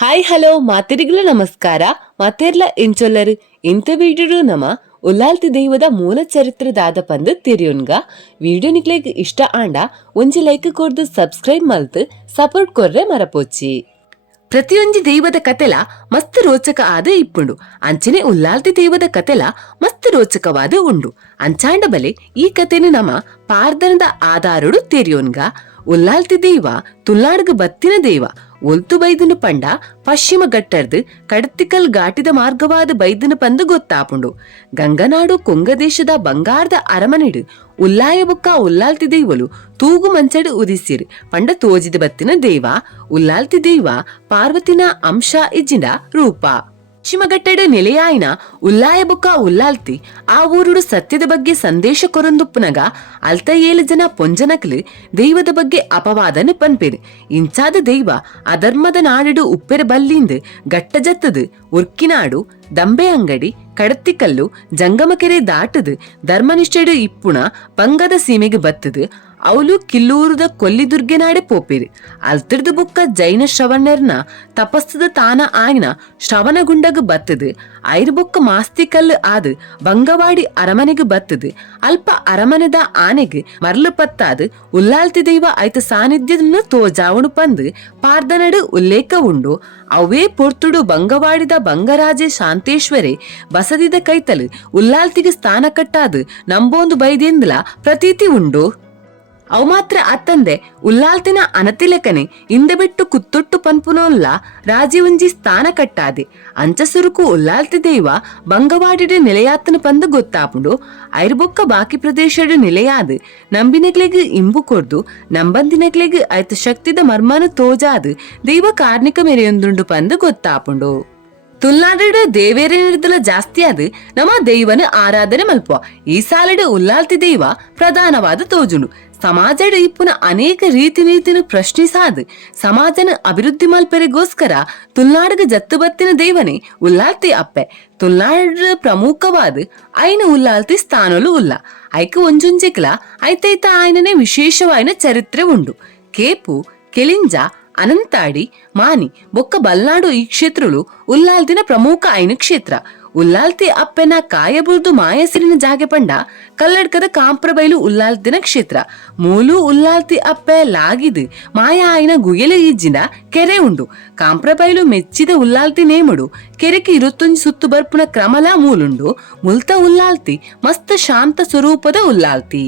Hi hello ಮಾತೆರಿಗಳ ನಮಸ್ಕಾರ. ಮಾತೆರ್ಲ ಎಂಚೊಲ್ಲರು ಇಂಥ ವಿಡಿಯೋ ನಮ ಉಲ್ಲಾಲ್ತಿ ದೈವದ ಮೂಲ ಚರಿತ್ರೆದಾದ ಪಂದು ತಿರಿಯೋನ್ಗ ವಿಡಿಯೋ ನಿಕ್ಲೆಗ್ ಇಷ್ಟ ಆಂಡ ಒಂಜಿ ಲೈಕ್ ಕೊರ್ದು ಸಬ್ಸ್ಕ್ರೈಬ್ ಮಲ್ತು ಸಪೋರ್ಟ್ ಕೊರ್ರೆ ಮರಪೋಚಿ. ಪ್ರತಿಯೊಂಜಿ ದೈವದ ಕತೆಲ ಮಸ್ತ್ ರೋಚಕ ಆದ ಇಪ್ಪುಂಡು. ಅಂಚನೆ ಉಲ್ಲಾಲ್ತಿ ದೈವದ ಕತೆಲ ಮಸ್ತ್ ರೋಚಕವಾದ ಉಂಡು. ಅಂಚಾಂಡ ಬಲೆ ಈ ಕತೆನು ನಮ ಪಾರ್ದನದ ಆಧಾರಡು ತೆರಿಯೋನ್ಗ. ಉಲ್ಲಾಲ್ತಿ ದೈವ ತುಲ್ನಾಡ್ಗ ಬತ್ತಿನ ದೈವ. ಒಲ್ತು ಬೈದನು ಪಂಡ ಪಶ್ಚಿಮ ಘಟ್ಟರ್ದು ಕಡತ್ತಿಕಲ್ ಘಾಟಿದ ಮಾರ್ಗವಾದ ಬೈದನು ಪಂದು ಗೊತ್ತಾಪುಂಡು. ಗಂಗನಾಡು ಕೊಂಗದೇಶದ ಬಂಗಾರದ ಅರಮನೆಡು ಉಲ್ಲಾಯ ಬುಕ್ಕ ಉಲ್ಲಾಲ್ತಿ ದೈವಲು ತೂಗು ಮಂಚಡು ಉದಿಸಿರು ಪಂಡ ತೋಜಿದ ಬತ್ತಿನ ದೈವ. ಉಲ್ಲಾಲ್ತಿ ದೈವ ಪಾರ್ವತಿನ ಅಂಶ ಇಜ್ಜಿನ ರೂಪ. ಪಶ್ಚಿಮಘಟ್ಟಡು ನೆಲೆಯಾಯಿನ ಉಲ್ಲಾಯ ಬುಕ್ಕ ಉಲ್ಲಾಲ್ತಿ ಆ ಊರುಡು ಸತ್ಯದ ಬಗ್ಗೆ ಸಂದೇಶ ಕೊರೊಂದುಪ್ಪುನಗ ಅಲ್ತ 7 ಜನ ಪೊಂಜನಕಲು ದೈವದ ಬಗ್ಗೆ ಅಪವಾದನೆ ಪನ್ಪೆರು. ಇಂಚಾದ ದೈವ ಅಧರ್ಮದ ನಾಡಿಡು ಉಪ್ಪೆರ ಬಲ್ಲಿಂದು ಗಟ್ಟ ಜತ್ತದು ಉರ್ಕಿನಾಡು ದಂಬೆ ಅಂಗಡಿ ಕಡತ್ತಿಕಲ್ಲು ಜಂಗಮಕೆರೆ ದಾಟದು ಧರ್ಮನಿಷ್ಠೆಡು ಇಪ್ಪುಣ ಪಂಗದ ಸೀಮೆಗೆ ಬತ್ತದು. ಅವಳು ಕಿಲ್ಲೂರುದ ಕೊಲ್ಲಿದುರ್ಗೆನಾಡೆ ಪೋಪೇರು. ಅಲ್ತಿರ್ದು ಬುಕ್ಕ ಜೈನ ಶ್ರವಣರ್ನ ತಪಸ್ಸದ ತಾನ ಆಯ್ನ ಶ್ರವಣಗುಂಡಗ ಬತ್ತದು. ಐರ್ ಬುಕ್ಕ ಮಾಸ್ತಿ ಕಲ್ಲು ಆದು ಬಂಗವಾಡಿ ಅರಮನೆಗೆ ಬತ್ತದು. ಅಲ್ಪ ಅರಮನೆದ ಆನೆಗೆ ಮರಳು ಪತ್ತಾದು ಉಲ್ಲಾಲ್ತಿ ದೈವ ಐತ ಸಾನ್ನಿಧ್ಯವನ್ನು ತೋಜಾವಣು ಪಂದು ಪಾರ್ದನಡು ಉಲ್ಲೇಖ ಉಂಡು. ಅವೇ ಪೊರ್ತುಡು ಬಂಗವಾಡಿದ ಬಂಗರಾಜೆ ಶಾಂತೇಶ್ವರೇ ಬಸದಿದ ಕೈತಲು ಉಲ್ಲಾಲ್ತಿಗೆ ಸ್ಥಾನ ಕಟ್ಟಾದು ನಂಬೋಂದು ಬೈದೆಂದಲ ಪ್ರತೀತಿ ಉಂಡು. ಅವು ಮಾತ್ರ ಅತ್ತಂದೆ ಉಲ್ಲಾಲ್ತಿನ ಅನತಿಲೆಕನೆ ಇಂದ ಬಿಟ್ಟು ಕುತ್ತೊಟ್ಟು ಪನ್ಪುನೋಲ್ಲ ರಾಜೀವಂಜಿ ಸ್ಥಾನ ಕಟ್ಟಾದೆ. ಅಂಚ ಸುರುಕು ಉಲ್ಲಾಲ್ತಿ ದೈವ ಬಂಗವಾಡಿಡ ನೆಲೆಯಾತನ ಪಂದು ಗೊತ್ತಾಪುಂಡು. ಐರ್ಬೊಕ್ಕ ಬಾಕಿ ಪ್ರದೇಶಡು ನೆಲೆಯಾದು ನಂಬಿನಗ್ಲೆಗ್ ಇಂಬು ಕೊರ್ದು ನಂಬಂದಿನಗ್ಲೆಗ್ ಐತ ಶಕ್ತಿದ ಮರ್ಮನು ತೋಜಾದು ದೈವ ಕಾರ್ಣಿಕ ಮೆರೆಯೊಂದುಂಡು ಪಂದು ಗೊತ್ತಾಪುಂಡು. ತುಲ್ನಾಡು ದೇವೇರ ನಿರ್ದಲ ಜಾಸ್ತಿ ಆದು ನಮ್ಮ ದೈವನ ಆರಾಧನೆ ಮಲ್ಪುವ. ಈ ಸಾಲಡು ಉಲ್ಲಾಲ್ತಿ ದೈವ ಪ್ರಧಾನವಾದ ತೋಜುಂಡು. ಸಮಾಜಡು ಇಪ್ಪುನ ಅನೇಕ ರೀತಿ ನೀತಿನ ಪ್ರಶ್ನಿಸಾದು ಸಮಾಜನ ಅಭಿವೃದ್ಧಿ ಮಲ್ಪೆರೆಗೋಸ್ಕರ ತುಲ್ನಾಡಿಗೆ ಜತ್ತು ಬತ್ತಿನ ದೈವನೇ ಉಲ್ಲಾಲ್ತಿ ಅಪ್ಪೆ. ತುಲ್ನಾಡ ಪ್ರಮುಖವಾದ ಐನ ಉಲ್ಲಾಲ್ತಿ ಸ್ಥಾನಲು ಉಲ್ಲ. ಐಕ ಒಂಜುಂಜಿಕ್ಲ ಐತೈತ ಆಯ್ನನೆ ವಿಶೇಷವಾಯಿನ ಚರಿತ್ರೆ ಉಂಡು. ಕೇಪು ಕೆಲಿಂಜ ಅನಂತಾಡಿ ಮಾನಿ ಬೊಕ್ಕ ಬಲ್ನಾಡು ಈ ಕ್ಷೇತ್ರಲು ಉಲ್ಲಾಲ್ತಿನ ಪ್ರಮುಖ ಐನ ಕ್ಷೇತ್ರ. ಉಲ್ಲಾಲ್ತಿ ಅಪ್ಪೆನ ಕಾಯಬುರ್ದು ಮಾಯಸಿರಿನ ಜಾಗೆ ಪಂಡ ಕಲ್ಲಡ್ಕದ ಕಾಂಪ್ರಬೈಲು ಉಲ್ಲಾಲ್ತಿನ ಕ್ಷೇತ್ರ. ಮೂಲು ಉಲ್ಲಾಲ್ತಿ ಅಪ್ಪೆ ಲಾಗಿದು ಮಾಯ ಆಯ್ನ ಗುಯಲು ಈಜ್ಜಿನ ಕೆರೆ ಉಂಡು. ಕಾಂಪ್ರಬೈಲು ಮೆಚ್ಚಿದ ಉಲ್ಲಾಲ್ತಿ ನೇಮುಡು ಕೆರೆಗೆ 21 ಸುತ್ತು ಬರ್ಪುನ ಕ್ರಮಲ ಮೂಲುಂಡು. ಮುಲ್ತ ಉಲ್ಲಾಲ್ತಿ ಮಸ್ತ್ ಶಾಂತ ಸ್ವರೂಪದ ಉಲ್ಲಾಲ್ತಿ.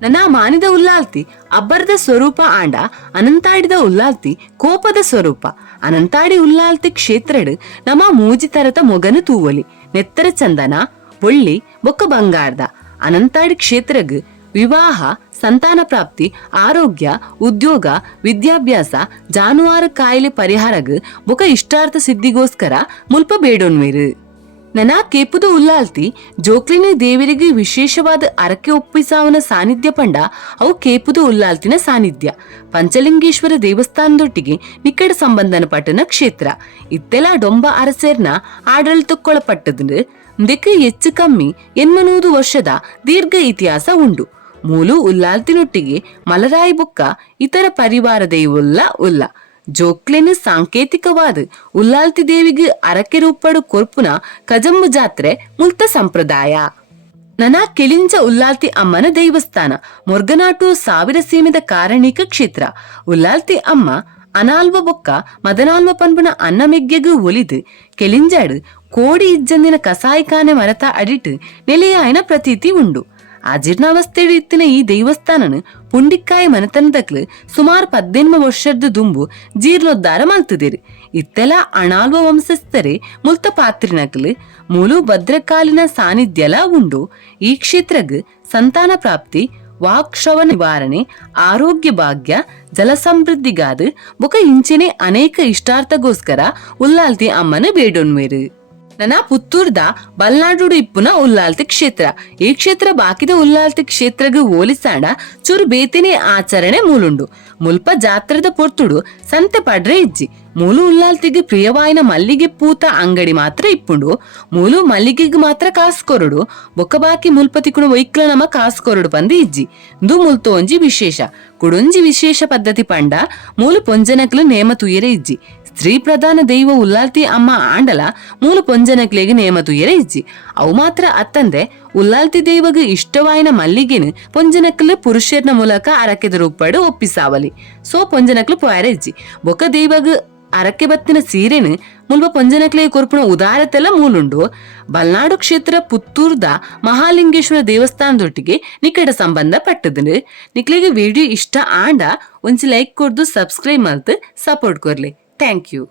ನನ್ನ ಮಾನಿದ ಉಲ್ಲಾಲ್ತಿ ಅಬ್ಬರದ ಸ್ವರೂಪ ಆಂಡ ಅನಂತಾಡಿದ ಉಲ್ಲಾಲ್ತಿ ಕೋಪದ ಸ್ವರೂಪ. ಅನಂತಾಡಿ ಉಲ್ಲಾಲ್ತಿ ಕ್ಷೇತ್ರಡ್ ನಮ್ಮ ಮೂಜಿ ತರತ ಮೊಗನು ತೂವಲಿ ನೆತ್ತರ ಚಂದನ ಬೊಳ್ಳಿ ಬೊಕ್ಕ ಬಂಗಾರ್ದ. ಅನಂತಾಡಿ ಕ್ಷೇತ್ರಗ್ ವಿವಾಹ ಸಂತಾನ ಪ್ರಾಪ್ತಿ ಆರೋಗ್ಯ ಉದ್ಯೋಗ ವಿದ್ಯಾಭ್ಯಾಸ ಜಾನುವಾರು ಕಾಯಿಲೆ ಪರಿಹಾರಗ್ ಬೊಕ್ಕ ಇಷ್ಟಾರ್ಥ ಸಿದ್ಧಿಗೋಸ್ಕರ ಮುಲ್ಪ ಬೇಡೋನ್ವೇರು. ನನ್ನ ಕೇಪುದ ಉಲ್ಲಾಲ್ತಿ ಜೋಕ್ಲಿನ ದೇವರಿಗೆ ವಿಶೇಷವಾದ ಅರಕೆ ಒಪ್ಪಿಸಾವನ ಸಾನ್ನಿಧ್ಯ ಪಂಡ ಅವು ಕೇಪುದ ಉಲ್ಲಾಲ್ತಿನ ಸಾನ್ನಿಧ್ಯ. ಪಂಚಲಿಂಗೇಶ್ವರ ದೇವಸ್ಥಾನದೊಟ್ಟಿಗೆ ನಿಕಟ ಸಂಬಂಧನ ಪಟ್ಟಣ ಕ್ಷೇತ್ರ. ಇತ್ತೆಲ್ಲ ಡೊಂಬ ಅರಸೇರ್ನ ಆಡಳಿತಕ್ಕೊಳಪಟ್ಟದು ಇದಕ್ಕೆ ಹೆಚ್ಚು ಕಮ್ಮಿ 80 ವರ್ಷದ ದೀರ್ಘ ಇತಿಹಾಸ ಉಂಡು. ಮೂಲು ಉಲ್ಲಾಲ್ತಿನೊಟ್ಟಿಗೆ ಮಲರಾಯಿ ಬುಕ್ಕ ಇತರ ಪರಿವಾರ ದೈವಲ್ಲ ಉಲ್ಲ. ಜೋಕ್ಲೆನು ಸಾಂಕೇತಿಕವಾದ ಉಲ್ಲಾಲ್ತಿ ದೇವಿಗೆ ಅರಕೆ ರೂಪಡು ಕೊರ್ಪುನ ಕಜಂಬು ಜಾತ್ರೆ ಮುಲ್ತ ಸಂಪ್ರದಾಯ. ನನ್ನ ಕೆಲಿಂಜ ಉಲ್ಲಾಲ್ತಿ ಅಮ್ಮನ ದೈವಸ್ಥಾನ ಮೊರ್ಗನಾಟು 1000 ಸೀಮೆದ ಕಾರಣಿಕ ಕ್ಷೇತ್ರ. ಉಲ್ಲಾಲ್ತಿ ಅಮ್ಮ ಅನಾಲ್ವ ಬೊಕ್ಕ ಮದನಾಲ್ವ ಪನ್ಪುನ ಅನ್ನ ಮೆಗ್ಗೆಗೂ ಒಲಿದು ಕೆಲಿಂಜಾಡು ಕೋಡಿ ಇಜ್ಜಂದಿನ ಕಸಾಯಿಖಾನೆ ಮರತ ಅಡಿಟ್ ನೆಲೆಯಾಯನ ಪ್ರತೀತಿ ಉಂಡು. ಅಜೀರ್ಣಾವಸ್ಥೆಡು ಇತ್ತಿನ ಈ ದೇವಸ್ಥಾನನು ಪುಂಡಿಕ್ಕಾಯ ಮನೆತನದಕ್ಲು ಸುಮಾರು 18 ವರ್ಷದ ದುಂಬು ಜೀರ್ಣೋದ್ಧಾರ ಮಲ್ತದಿರು. ಇತ್ತೆಲ್ಲ ಅಣಾಲ್ವ ವಂಶಸ್ಥರೇ ಮುಲ್ತ ಪಾತ್ರಿನಕ್ಲು ಮೂಲು ಭದ್ರಕಾಲಿನ ಸಾನ್ನಿಧ್ಯಲ ಉಂಡು. ಈ ಕ್ಷೇತ್ರಗ್ ಸಂತಾನ ಪ್ರಾಪ್ತಿ ವಾಕ್ಶ್ರವ ನಿವಾರಣೆ ಆರೋಗ್ಯ ಭಾಗ್ಯ ಜಲ ಸಮೃದ್ಧಿಗಾದ ಬೊಕ ಇಂಚಿನೇ ಅನೇಕ ಇಷ್ಟಾರ್ಥಗೋಸ್ಕರ ಉಲ್ಲಾಲ್ತಿ ಅಮ್ಮನ ಬೇಡೊನ್ವೇರು. ನನ್ನ ಪುತ್ತೂರ್ದ ಬಲ್ನಾಡು ಇಪ್ಪುನ ಉಲ್ಲಾಲ್ತಿ ಕ್ಷೇತ್ರ. ಈ ಕ್ಷೇತ್ರ ಬಾಕಿದ ಉಲ್ಲಾಲ್ತಿ ಕ್ಷೇತ್ರಗ ಹೋಲಿಸಾಂಡ ಚೂರು ಬೇತಿನೇ ಆಚರಣೆ ಮೂಲುಂಡು. ಮುಲ್ಪ ಜಾತ್ರದ ಪೊರ್ತುಡು ಸಂತೆ ಪಡ್ರೆ ಇಜ್ಜಿ. ಮೂಲು ಉಲ್ಲಾಲ್ತಿಗೆ ಪ್ರಿಯವಾಯಿನ ಮಲ್ಲಿಗೆ ಪೂತ ಅಂಗಡಿ ಮಾತ್ರ ಇಪ್ಪುಂಡು. ಮೂಲು ಮಲ್ಲಿಗೆಗ್ ಮಾತ್ರ ಕಾಸ್ಕೊರಡು ಬೊಕ್ಕ ಬಾಕಿ ಮುಲ್ಪತಿಕುಣ ಒಯ್ಕ್ಲ ನಮ ಕಾಸ್ಕೊರಡು ಪಂದು ಇಜ್ಜಿ. ದು ಮುಲ್ತು ಒಂಜಿ ವಿಶೇಷ ಕುಡೊಂಜಿ ವಿಶೇಷ ಪದ್ಧತಿ ಪಂಡ ಮೂಲು ಪೊಂಜನಕ್ಲು ನೇಮ ತುಯರೆ ಇಜ್ಜಿ. ಸ್ತ್ರೀ ಪ್ರಧಾನ ದೈವ ಉಲ್ಲಾಲ್ತಿ ಅಮ್ಮ ಆಂಡಲ ಮೂಲ ಪೊಂಜನಕ್ಲೆಗ್ ನೇಮ ತುಯ್ಯರೆ ಇಜ್ಜಿ. ಅವು ಮಾತ್ರ ಅತ್ತಂದೆ ಉಲ್ಲಾಲ್ತಿ ದೈವಗ್ ಇಷ್ಟವಾಯಿನ ಮಲ್ಲಿಗೆನ್ ಪೊಂಜನಕ್ಲು ಪುರುಷರ್ನ ಮೂಲಕ ಅರಕೆದ ರೂಪಡು ಒಪ್ಪಿಸಾವಲಿ. ಸೊ ಪೊಂಜನಕ್ಲು ಪೋಯರೆ ಇಜ್ಜಿ. ಬೊಕ ದೈವಗ್ ಅರಕೆ ಬತ್ತಿನ ಸೀರೆನ್ ಮುಲ್ಪ ಪೊಂಜನಕ್ಲೆ ಕೊರ್ಪುನ ಉದಾರತೆಲ್ಲ ಮೂಲುಂಡು. ಬಲ್ನಾಡು ಕ್ಷೇತ್ರ ಪುತ್ತೂರ್ದ ಮಹಾಲಿಂಗೇಶ್ವರ ದೇವಸ್ಥಾನದೊಟ್ಟಿಗೆ ನಿಕಟ ಸಂಬಂಧ ಪಟ್ಟದು. ನಿಕ್ಲೆಗೆ ವಿಡಿಯೋ ಇಷ್ಟ ಆಂಡ ಒಂಜಿ ಲೈಕ್ ಕೊರ್ದು ಸಬ್ಸ್ಕ್ರೈಬ್ ಮಲ್ತ್ ಸಪೋರ್ಟ್ ಕೊರ್ಲಿ. Thank you.